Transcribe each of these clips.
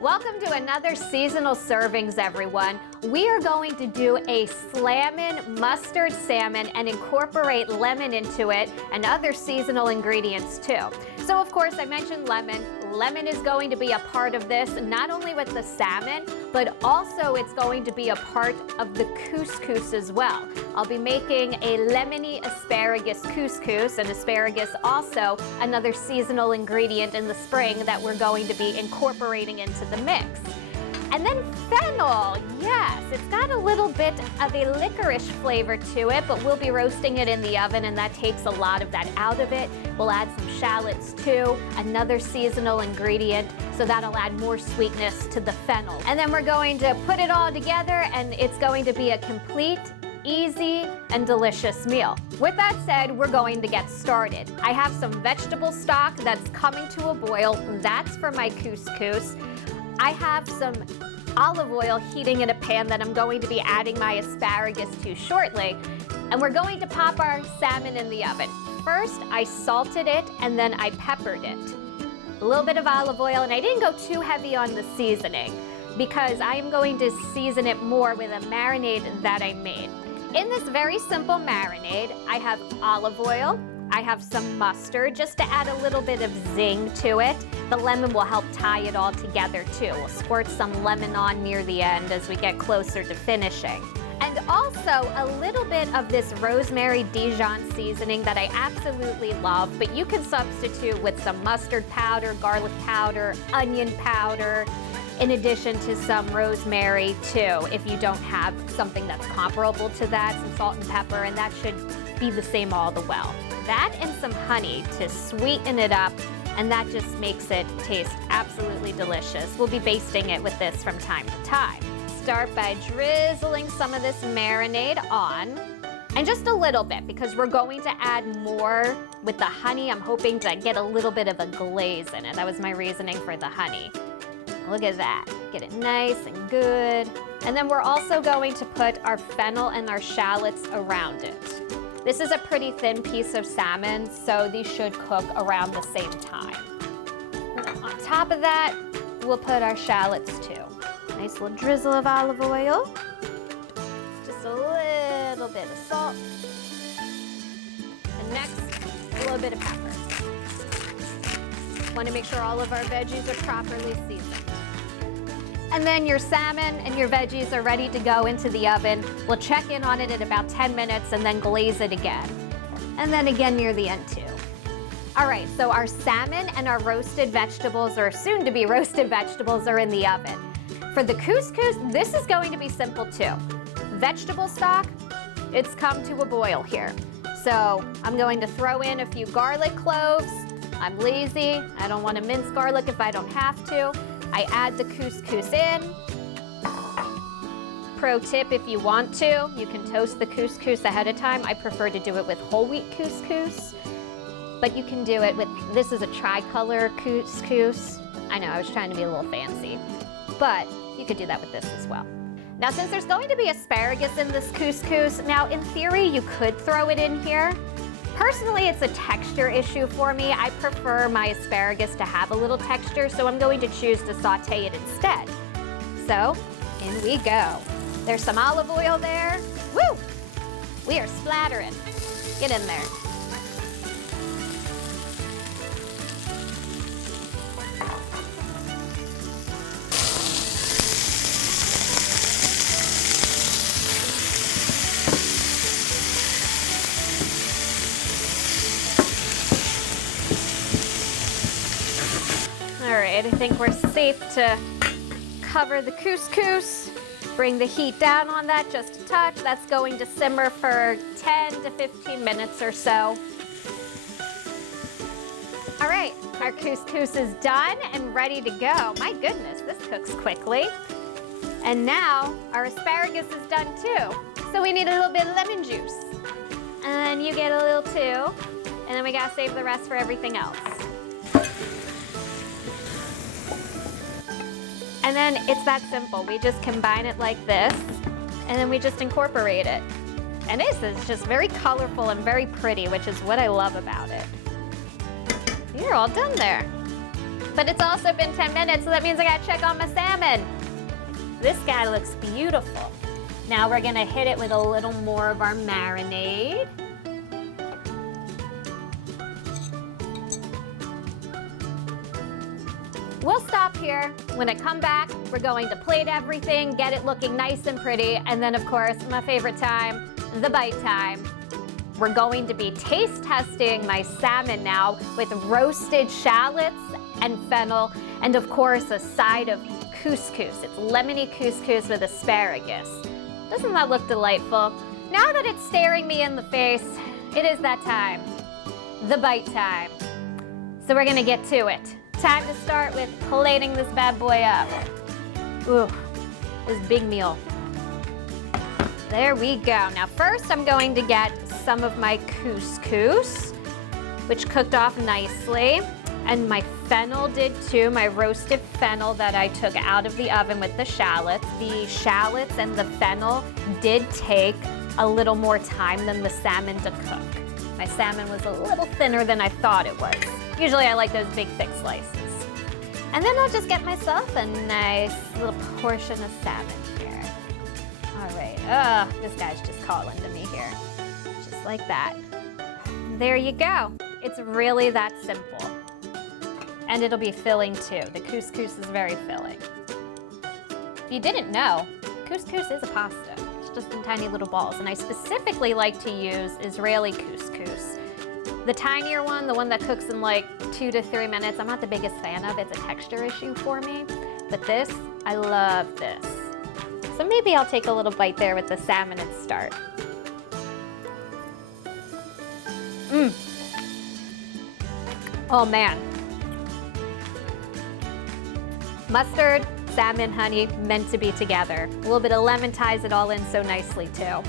Welcome to another seasonal servings, everyone. We are going to do a Salmon mustard salmon and incorporate lemon into it and other seasonal ingredients too. So of course I mentioned lemon. Lemon is going to be a part of this, not only with the salmon, but also it's going to be a part of the couscous as well. I'll be making a lemony asparagus couscous, and asparagus also another seasonal ingredient in the spring that we're going to be incorporating into the mix. And then fennel, yes, it's got a little bit of a licorice flavor to it, but we'll be roasting it in the oven and that takes a lot of that out of it. We'll add some shallots too, another seasonal ingredient, so that'll add more sweetness to the fennel. And then we're going to put it all together and it's going to be a complete, easy, and delicious meal. With that said, we're going to get started. I have some vegetable stock that's coming to a boil. That's for my couscous. I have some olive oil heating in a pan that I'm going to be adding my asparagus to shortly. And we're going to pop our salmon in the oven. First, I salted it and then I peppered it. A little bit of olive oil, and I didn't go too heavy on the seasoning because I am going to season it more with a marinade that I made. In this very simple marinade, I have olive oil, I have some mustard just to add a little bit of zing to it. The lemon will help tie it all together too. We'll squirt some lemon on near the end as we get closer to finishing. And also a little bit of this rosemary Dijon seasoning that I absolutely love, but you can substitute with some mustard powder, garlic powder, onion powder, in addition to some rosemary too, if you don't have something that's comparable to that, some salt and pepper, and that should be the same all the well. That and some honey to sweeten it up, and that just makes it taste absolutely delicious. We'll be basting it with this from time to time. Start by drizzling some of this marinade on, and just a little bit because we're going to add more with the honey. I'm hoping to get a little bit of a glaze in it. That was my reasoning for the honey. Look at that, get it nice and good. And then we're also going to put our fennel and our shallots around it. This is a pretty thin piece of salmon, so these should cook around the same time. On top of that, we'll put our shallots too. Nice little drizzle of olive oil. Just a little bit of salt. And next, a little bit of pepper. Want to make sure all of our veggies are properly seasoned. And then your salmon and your veggies are ready to go into the oven. We'll check in on it at about 10 minutes and then glaze it again. And then again near the end too. All right, so our salmon and our roasted vegetables, or soon to be roasted vegetables, are in the oven. For the couscous, this is going to be simple too. Vegetable stock, it's come to a boil here. So I'm going to throw in a few garlic cloves. I'm lazy, I don't want to mince garlic if I don't have to. I add the couscous in. Pro tip, if you want to, you can toast the couscous ahead of time. I prefer to do it with whole wheat couscous, but you can do it with, this is a tricolor couscous. I know, I was trying to be a little fancy, but you could do that with this as well. Now, since there's going to be asparagus in this couscous, now in theory, you could throw it in here. Personally, it's a texture issue for me. I prefer my asparagus to have a little texture, so I'm going to choose to saute it instead. So, in we go. There's some olive oil there. Woo! We are splattering. Get in there. All right, I think we're safe to cover the couscous. Bring the heat down on that just a touch. That's going to simmer for 10 to 15 minutes or so. All right, our couscous is done and ready to go. My goodness, this cooks quickly. And now our asparagus is done too. So we need a little bit of lemon juice. And you get a little too. And then we gotta save the rest for everything else. And then it's that simple. We just combine it like this, and then we just incorporate it. And this is just very colorful and very pretty, which is what I love about it. You're all done there. But it's also been 10 minutes, so that means I gotta check on my salmon. This guy looks beautiful. Now we're gonna hit it with a little more of our marinade. We'll stop here. When I come back, we're going to plate everything, get it looking nice and pretty, and then of course, my favorite time, the bite time. We're going to be taste testing my salmon now with roasted shallots and fennel, and of course, a side of couscous. It's lemony couscous with asparagus. Doesn't that look delightful? Now that it's staring me in the face, it is that time, the bite time. So we're gonna get to it. Time to start with plating this bad boy up. Ooh, this big meal. There we go. Now first I'm going to get some of my couscous, which cooked off nicely. And my fennel did too, my roasted fennel that I took out of the oven with the shallots. The shallots and the fennel did take a little more time than the salmon to cook. My salmon was a little thinner than I thought it was. Usually I like those big thick slices. And then I'll just get myself a nice little portion of salmon here. All right, this guy's just calling to me here. Just like that. There you go. It's really that simple. And it'll be filling too. The couscous is very filling. If you didn't know, couscous is a pasta. It's just in tiny little balls. And I specifically like to use Israeli couscous. The tinier one, the one that cooks in like 2 to 3 minutes, I'm not the biggest fan of. It's a texture issue for me. But this, I love this. So maybe I'll take a little bite there with the salmon and start. Oh man. Mustard, salmon, honey, meant to be together. A little bit of lemon ties it all in so nicely too.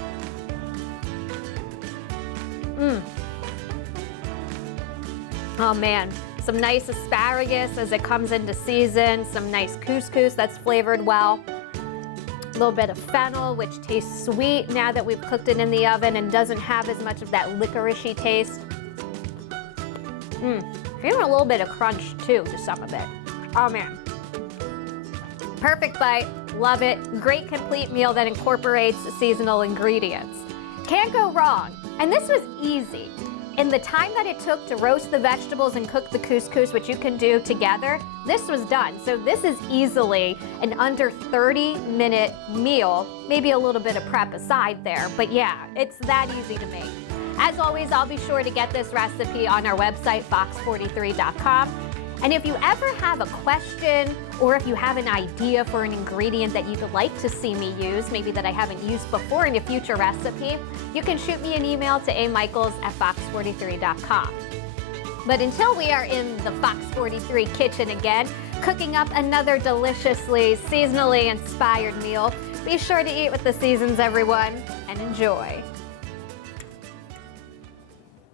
Oh man, some nice asparagus as it comes into season, some nice couscous that's flavored well. A little bit of fennel, which tastes sweet now that we've cooked it in the oven and doesn't have as much of that licoricey taste. Even a little bit of crunch too to some of it. Oh man. Perfect bite, love it. Great complete meal that incorporates seasonal ingredients. Can't go wrong. And this was easy. In the time that it took to roast the vegetables and cook the couscous, which you can do together, this was done. So this is easily an under 30-minute meal, maybe a little bit of prep aside there, but yeah, it's that easy to make. As always, I'll be sure to get this recipe on our website, fox43.com. And if you ever have a question or if you have an idea for an ingredient that you'd like to see me use, maybe that I haven't used before in a future recipe, you can shoot me an email to amikles@fox43.com. But until we are in the Fox 43 kitchen again, cooking up another deliciously seasonally inspired meal, be sure to eat with the seasons, everyone, and enjoy.